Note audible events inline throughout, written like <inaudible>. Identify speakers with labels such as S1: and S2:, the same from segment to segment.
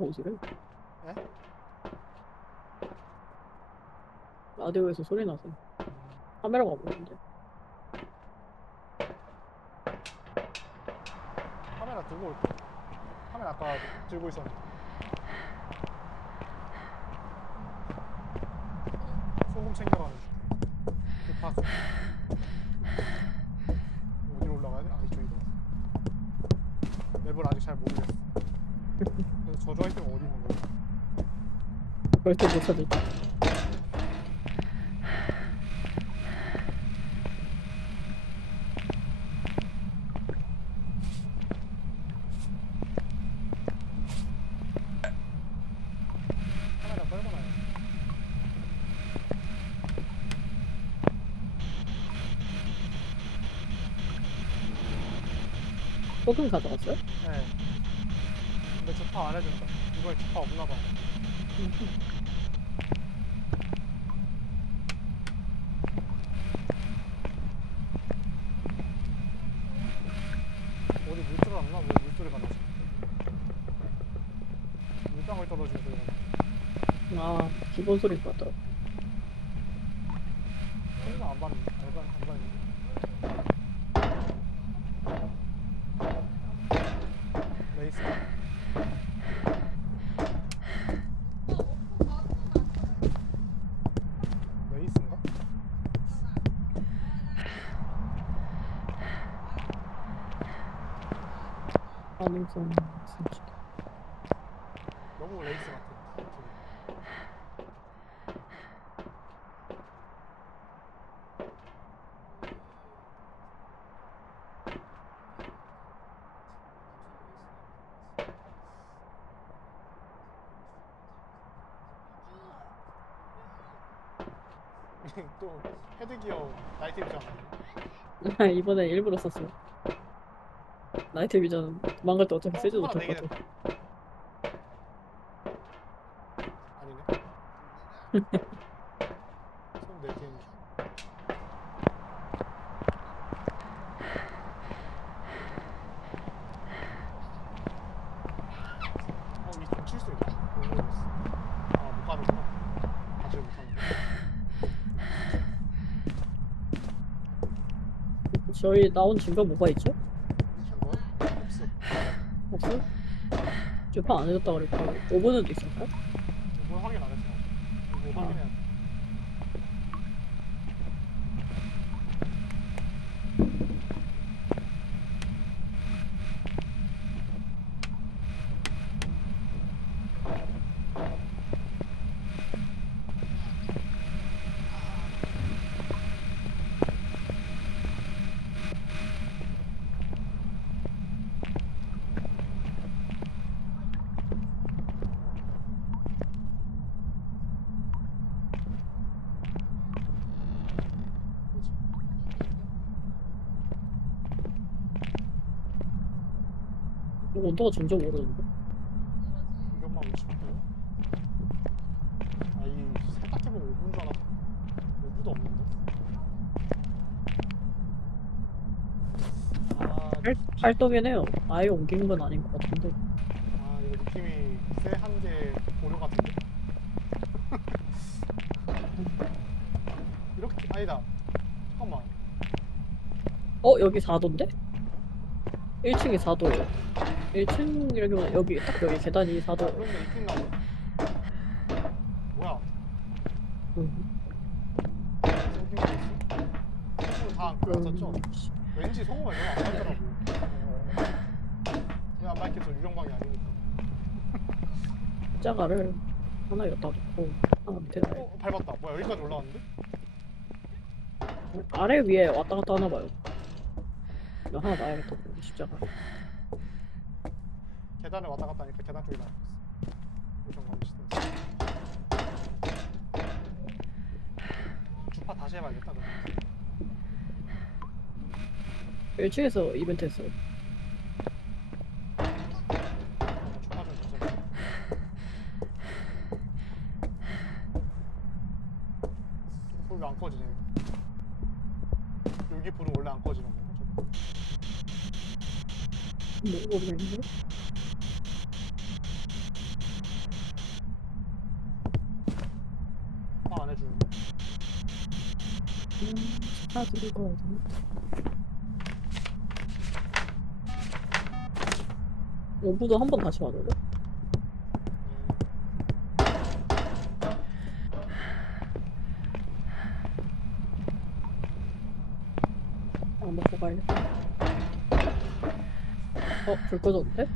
S1: 어디래?
S2: 에?
S1: 라디오에서 소리 나서 카메라가 없는데
S2: 카메라 들고 올게. 카메라 아까 들고 있었는데. 소금 챙겨가는 중. 급파수. 어디로 올라가야 돼? 아 이쪽이다. 맵을 아직 잘 모르겠어. 그래서 저주 아이템 어디 있는 거야?
S1: 절대 못 찾을 거
S2: 카메라 끌고 나야
S1: 소금 가져갔어요?
S2: 네. 근데 주파 안 해준다. 이번에 주파 없나 봐. <laughs> 어디 물줄 알았나? 왜 물소리가 나지? 소리가 나.
S1: 아 기본 소리 같더라
S2: 소리가 안 받는, 안 받는. 레이스. 레이스인가?
S1: 가능성 있을지.
S2: 너무 레이스 같아. 저기. <laughs> 또 헤드기어 나이트 비전
S1: 아, <laughs> 이번에 일부러 썼어요 나이트 비전 도망갈 때 어차피 쓰지도 못할
S2: 내게
S1: 것 같아.
S2: 아니네. <laughs> 중. 어, 이좀 칠수 있나? 모르겠어. 아, 못 가는구나. 아직 못 가는
S1: 저희 나온 증거 뭐가 있죠?
S2: 거. 없어.
S1: 없어요? 재판 안 해줬다 그랬고 5분은 있었나요?
S2: 이거 확인 안 했어. 이거
S1: 아.
S2: 확인해야 돼.
S1: 이거 온도가 점점 오르는데
S2: 이것만 외치볼까요? 아, 이 세탁기보면 5분 줄 알았어. 5분도 없는데? 아,
S1: 팔, 팔도긴 해요 아예 옮긴 건 아닌 것 같은데
S2: 아, 이거 느낌이 새 한개 보류 같은데? <laughs> 이렇게, 아니다. 잠깐만.
S1: 어? 여기 4도인데? 1층이 4도예요 1층이라기보다 여기 딱 여기 계단이
S2: 아,
S1: 4도
S2: 그런데 입힌 나무. 뭐야?
S1: 음.
S2: 소금 다안 끓였었죠? 왠지 소금을 너무 안 밟더라고. 왜안 밟겠어? 유령방이 아니니까.
S1: 자가를 하나 여기다 놓고 하나 밑에 놔요
S2: 어, 밟았다. 뭐야, 여기까지 올라왔는데?
S1: 아래 위에 왔다 갔다 하나 봐요 이거 하나 놔야겠다 십자가
S2: 계단을 왔다 갔다 하니까 계단 쪽에 나왔어. 유령방이 시대. 주파 다시 해봐야겠다, 그럼.
S1: 1층에서 이벤트 했어요
S2: 주파 좀 다시 해봐. 불 왜 안 꺼지냐, 여기. 여기 불은 원래 안 꺼지는 거야? 저거?
S1: 뭐 모르겠는데
S2: 안 해주는
S1: 음, 차 드릴 거거든. 오브도 한 번 다시 맞아요? 안 먹고 가야겠다. 어, 불 꺼졌는데?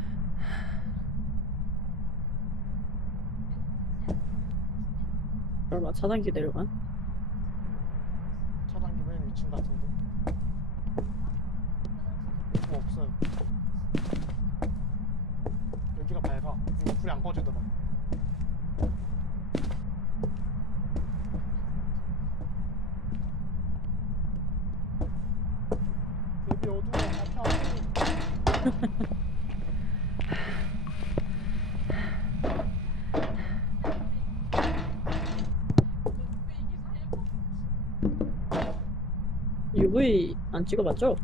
S1: 설마 차단기 내려간?
S2: 차단기 맨 위층 같은데 뭐 없어요 밝아 이거 불이 안 꺼지더라 여기 어두워 어두워
S1: UV 안 찍어봤죠?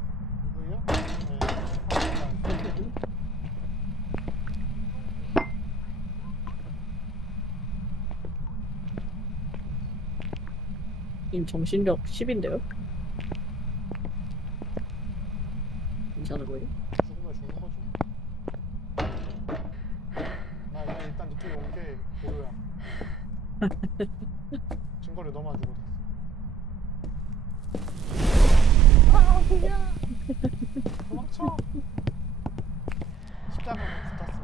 S2: 이거요? 네 확실히
S1: 님 정신력 10인데요? 괜찮은 거예요?
S2: 죽으면 죽는 거지. 나 이제 일단 느낌이 온게 보여야. <laughs> 증거를 너무 안 주거든. 아 뭐야? 도망쳐. 십자가만 붙었어.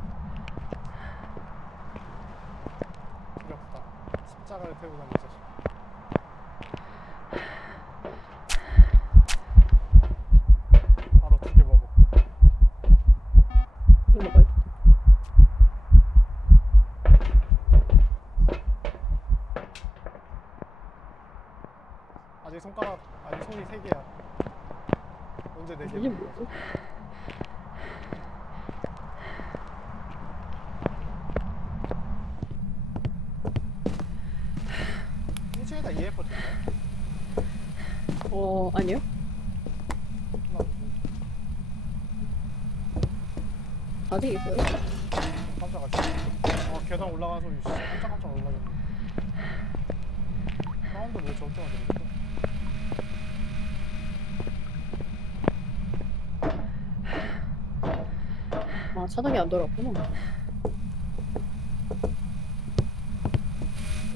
S2: 두렵다. 십자가를 태우고 다니 자식. 바로 두 개 먹어.
S1: 이거 먹어요?
S2: 아직 손가락 아직 손이 세 개야. 언제 네 개?
S1: 이게 뭐지?
S2: 일층에다 EF 줄까요?
S1: 어, 아니요?
S2: 하나,
S1: 아직 있어요?
S2: 둘, 깜짝아. 어 계단 진짜 깜짝깜짝 놀라겠네. 사운드 왜 저렇게 만들었어?
S1: 아, 차단기 안 돌았구나.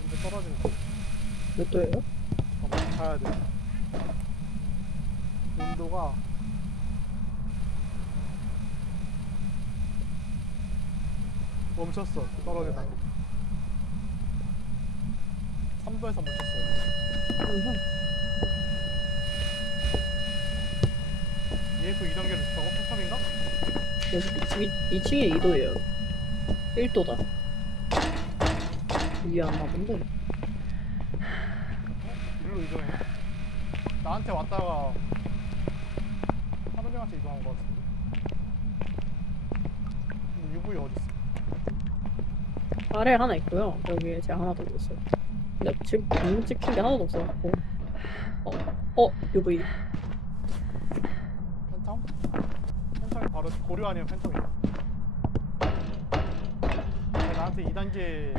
S2: 이제 떨어지는 거.
S1: 몇 도예요?
S2: 잠깐만 가야 돼. 온도가 멈췄어. 떨어지다가. 3도에서 멈췄어요.
S1: 음,
S2: EF 2단계를 줬다고? 팬텀인가?
S1: 여기 2, 2층에 2도예요. 1도다. 위에 안 나본데?
S2: 일로 이동해. 나한테 왔다가 하루병한테 이동한 거 같은데? 근데 UV 어딨어?
S1: 아래 하나 있고요. 여기에 제가 하나 더 있어요. 근데 지금 방금 찍힌 게 하나도 없어갖고. 어, 어, UV.
S2: 팬텀? 팬텀이 바로 고려 아니면. 근데 나한테 2단계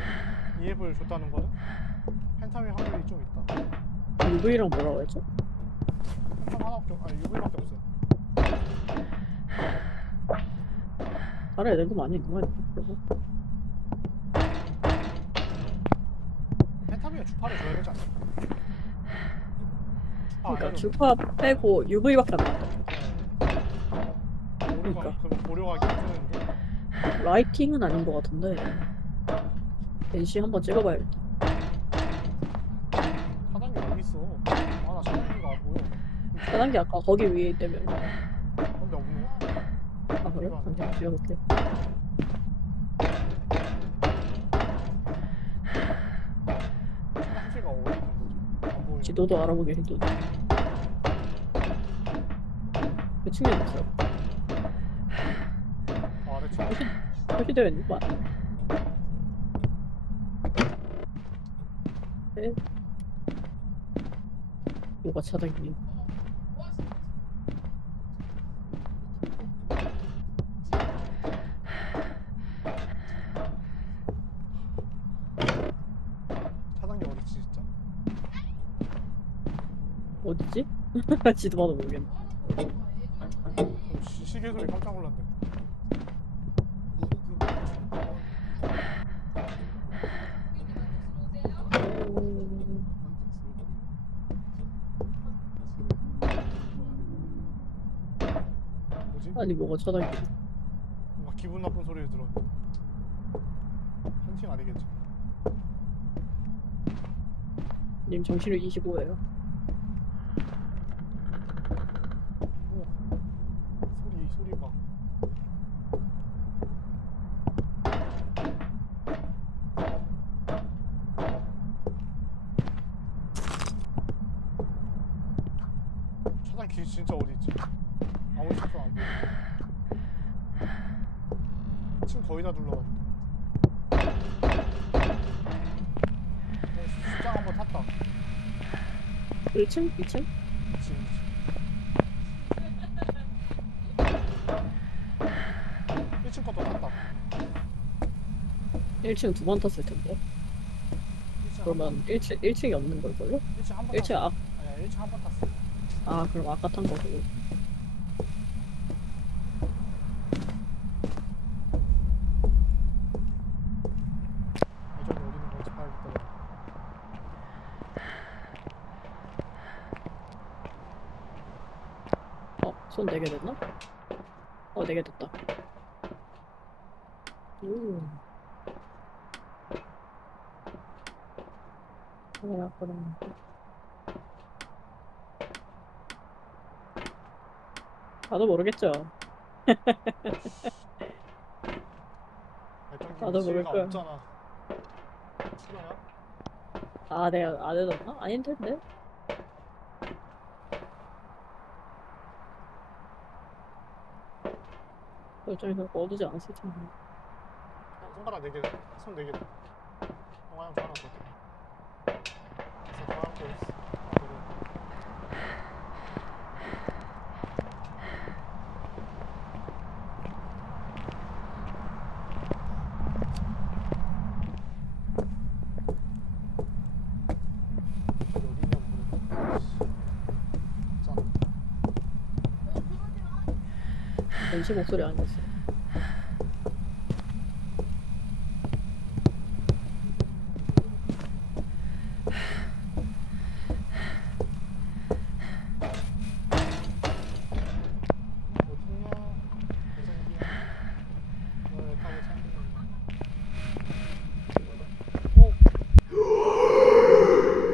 S2: EF를 줬다는 거는 팬텀이 확률이 좀 있다.
S1: UV랑 뭐라고 했죠?
S2: 팬텀 하나밖에 없, 아니 UV밖에 없어요.
S1: 다른 애들도 많이 아니에요? 그래서.
S2: 팬텀이가 주파를 줘야 되지 않나? 주파
S1: 그러니까
S2: 안
S1: 주파 빼고 UV밖에 안.
S2: 고려가
S1: 그러니까.
S2: 그럼 고려하기 힘드는데
S1: 라이팅은 아닌 것 같은데. NC 한번 찍어봐야겠다.
S2: 차단기 어디 있어? 아나 차단기가 안 보여.
S1: 차단기 아까 거기 위에 있다면.
S2: 근데 없네.
S1: 아, 그래? 잠시만, 지워볼게.
S2: 차단기가 어디 있는 거지? 안 보여.
S1: 지도도 알아보기 힘들다. 그 층에 있어 요.
S2: 아, 아래층.
S1: 표시, 표시되어 있는 거 아니야? 네. 뭐가 차단기?
S2: 차단기 어디 있지 진짜?
S1: 어디지? <laughs> 지도 봐도 모르겠네.
S2: 어, 시, 시계 소리 깜짝 놀랐네.
S1: 음,
S2: 뭐지?
S1: 아니 뭐가 쳐다보고
S2: 뭔가 기분 나쁜 소리를 들었는데. 헌팅 아니겠지?
S1: 님 정신력 25예요.
S2: 오. 소리 소리 봐. 차단기 진짜 어디 있지? 아무리 찾아도 안 보여. 지금 거의 다 둘러봤는데. 어, 수장 한번 탔다.
S1: 1층? 2층?
S2: 지금. 1층 것도 탔다.
S1: 1층 두 번 탔을 텐데.
S2: 1층
S1: 그러면 1층 1층이 없는 걸걸요?
S2: 1층 한번
S1: 1층
S2: 탔어.
S1: 앞.
S2: 아니야 1층 한번 탔어.
S1: 아 그럼 아까 탄 거고.
S2: 예전에 어디 있는 건지 봐야겠다.
S1: 어, 손 4개 됐나? 어, 4개 됐다. 오. 뭐야, 그럼. 나도 모르겠죠. 나도 모를 거야.
S2: 없잖아. 싫어요?
S1: 아, 내가 안 해뒀나? 아닌 텐데? 결정이 그렇게 어두지 않았을 텐데.
S2: 어, 손가락 4개, 손 4개. 동아형 저 하나 더. 그래서 동아형 거 있어. 저기 어디 있냐고 물어봐. 짠.
S1: 벤시 목소리 아니었어.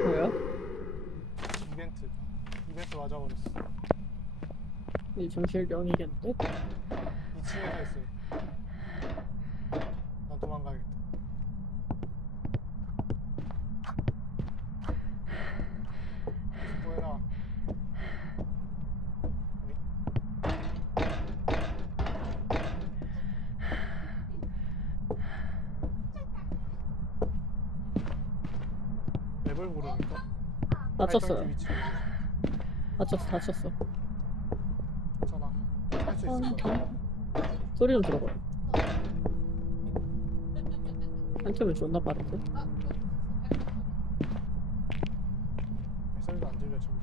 S1: 뭐야?
S2: 이벤트. 이벤트 맞아버렸어.
S1: 이 정실 0이겠는데?
S2: 2층에서 했어요. 난 도망가야겠다. 뭐해라. 어디? 맵을 모르니까.
S1: 다쳤어요. 다쳤어, 다쳤어.
S2: 괜찮아. 할수
S1: 아,
S2: 있을 거야.
S1: 소리 좀 들어봐요. 한참을 존나 빠른데?
S2: 소리도 안 들려 지금.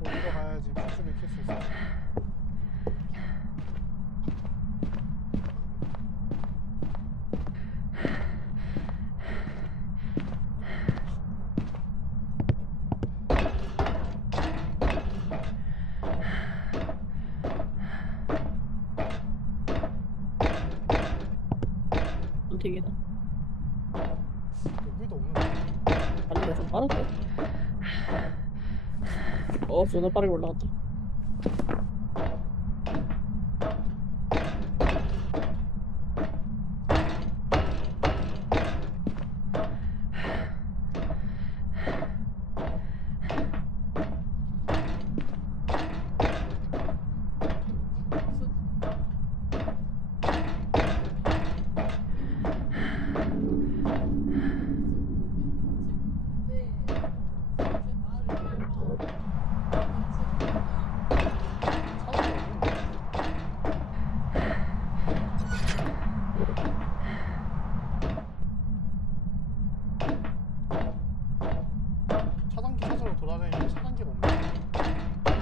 S2: 어디로 가야지 풀숲을 킬수 있어.
S1: 선택이다.
S2: 여기도 없는데.
S1: 달리가 좀 빠른데? 어, 존나 빠르게 올라갔다.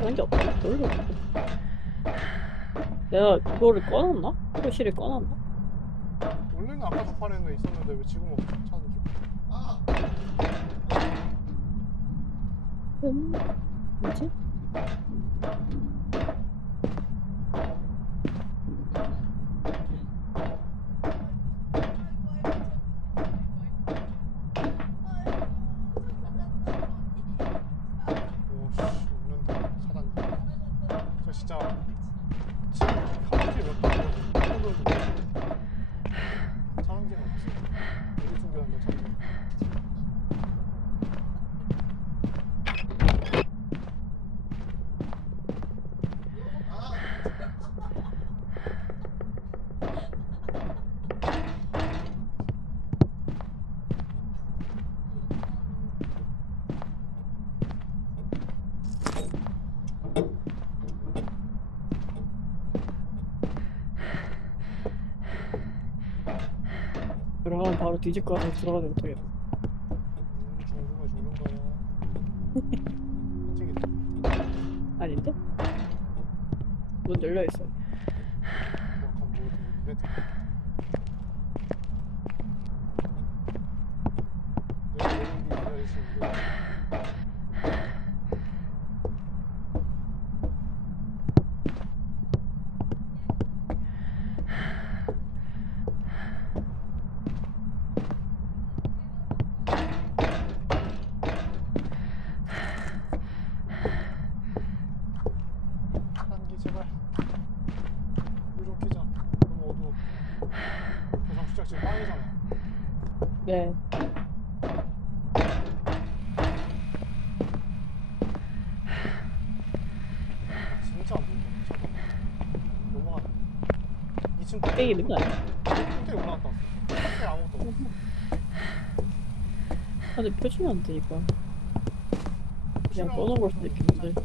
S1: 모르겠어. 내가 그거를 꺼놨나? 표시를 꺼놨나?
S2: 원래는 아까 저 판에는 있었는데 왜 지금 없지? 찾는 중.
S1: 음, 뭐지?
S2: 오씨 없는데 사단지. 저 진짜 지금 가만히 몇 번. 정도도 사람지가 없어. 어디 숨겨놨냐 참.
S1: 들어가면 바로 뒤질 거 같아서 들어가지 못하겠다.
S2: 음, 죽는 거야.
S1: 아닌데? 문 열려 있어.
S2: 정확한 뭐 모르겠는데. 내가 모르는 게 기다릴 수 있는데. 한기 제발. 불좀 켜자. 너무 어두워. 대상 수작 지금 빵이잖아.
S1: 네.
S2: 진짜 안 보인다. 잠깐만. 넘어가네. 2층
S1: 게임 있는 거 아니야?
S2: 꼭대기 올라갔다 왔어. 밖에 아무것도 없어.
S1: 근데 표시가 안 되니까. 그냥 꺼놓은 걸 수도 있겠는데.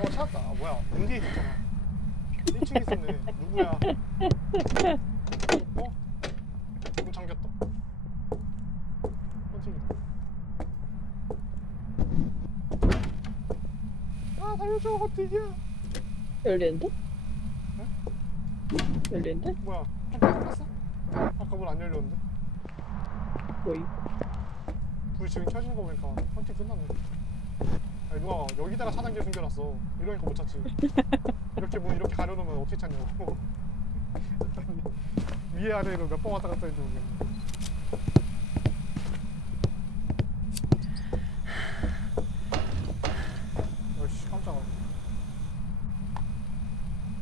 S2: 어 찾았다. 아, 뭐야? 문디에 있었잖아. 1층에 있었네. 누구야? 어? 문 잠겼다. 헌팅이다. 아 살려줘 헌팅이야.
S1: 열리는데? 열리는데?
S2: 뭐야? 헌팅 끝났어? 아까 문 안 열렸는데?
S1: 뭐이?
S2: 불 지금 켜진 거 보니까 헌팅 끝났네. 아니 누가 여기다가 차단기 숨겨놨어. 이러니까 못 찾지. <laughs> 이렇게 문 이렇게 가려놓으면 어떻게 찾냐고. <laughs> 위에 아래로 몇 번 왔다 갔다 했는지 모르겠네. 어이씨 깜짝아.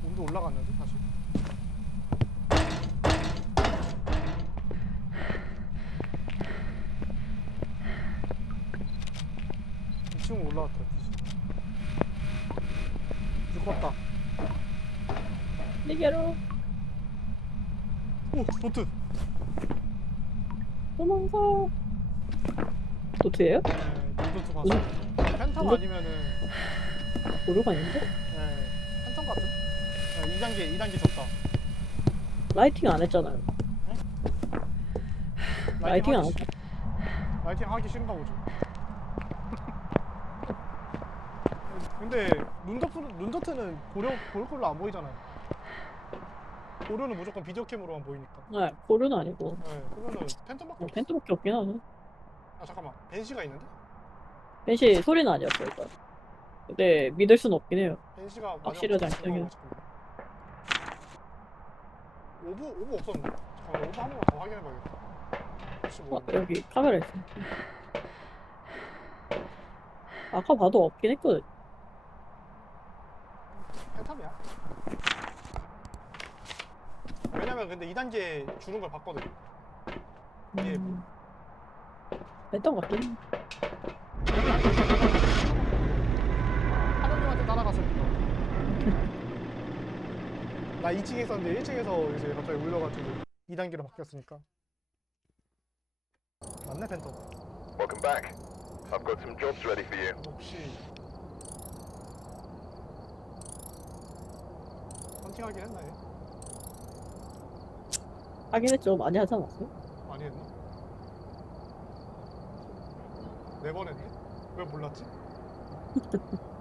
S2: 온도 올라갔는데 다시? 이층 올라왔다. 죽었다.
S1: 니게로
S2: 오 도트.
S1: 도망가. 도트예요?
S2: 네, 도트 봤어.
S1: 음.
S2: 팬텀 아니면은
S1: 고료가 있는데?
S2: 네, 팬텀 같은? 네, 2단계 2단계 졌다.
S1: 라이팅 안 했잖아요. 라이팅 안
S2: 하기 라이팅 하기 싫은가 보죠. <laughs> 근데 눈더트 눈더트는 고려 고려 걸로 안 보이잖아요. 고려는 무조건 비디오 캠으로만 보이니까.
S1: 네, 고료는 아니고.
S2: 네, 그러면은 팬텀밖에
S1: 뭐
S2: 없어.
S1: 펜트밖에 없긴 하네.
S2: 아 잠깐만, 벤시가 있는데?
S1: 벤시 소리는 아니었어, 일단. 근데 믿을 순 없긴 해요.
S2: 벤시가
S1: 확실하지 않긴 해.
S2: 잠깐만. 오브 오브 없었는데? 잠깐만 오브 한 번 더 확인해봐야겠다. 혹시
S1: 어,
S2: 뭐
S1: 여기 카메라 있어. 아까 봐도 없긴 했거든.
S2: 팬텀이야? 왜냐면 근데 2단계 주는 걸 봤거든. 예.
S1: 음. 했던 것 같긴 해.
S2: 하나님한테 따라갔으니까. <laughs> 나 2층에 있었는데 1층에서 이제 갑자기 올려가지고 2단계로 바뀌었으니까. 맞네 팬텀.
S3: Welcome back. I've got some jobs ready for you.
S2: 혹시 헌팅하긴 했나 얘?
S1: 하긴 했죠. 많이 하지 않았어요?
S2: 많이 했나? 네 번 했네? 왜 몰랐지? <laughs>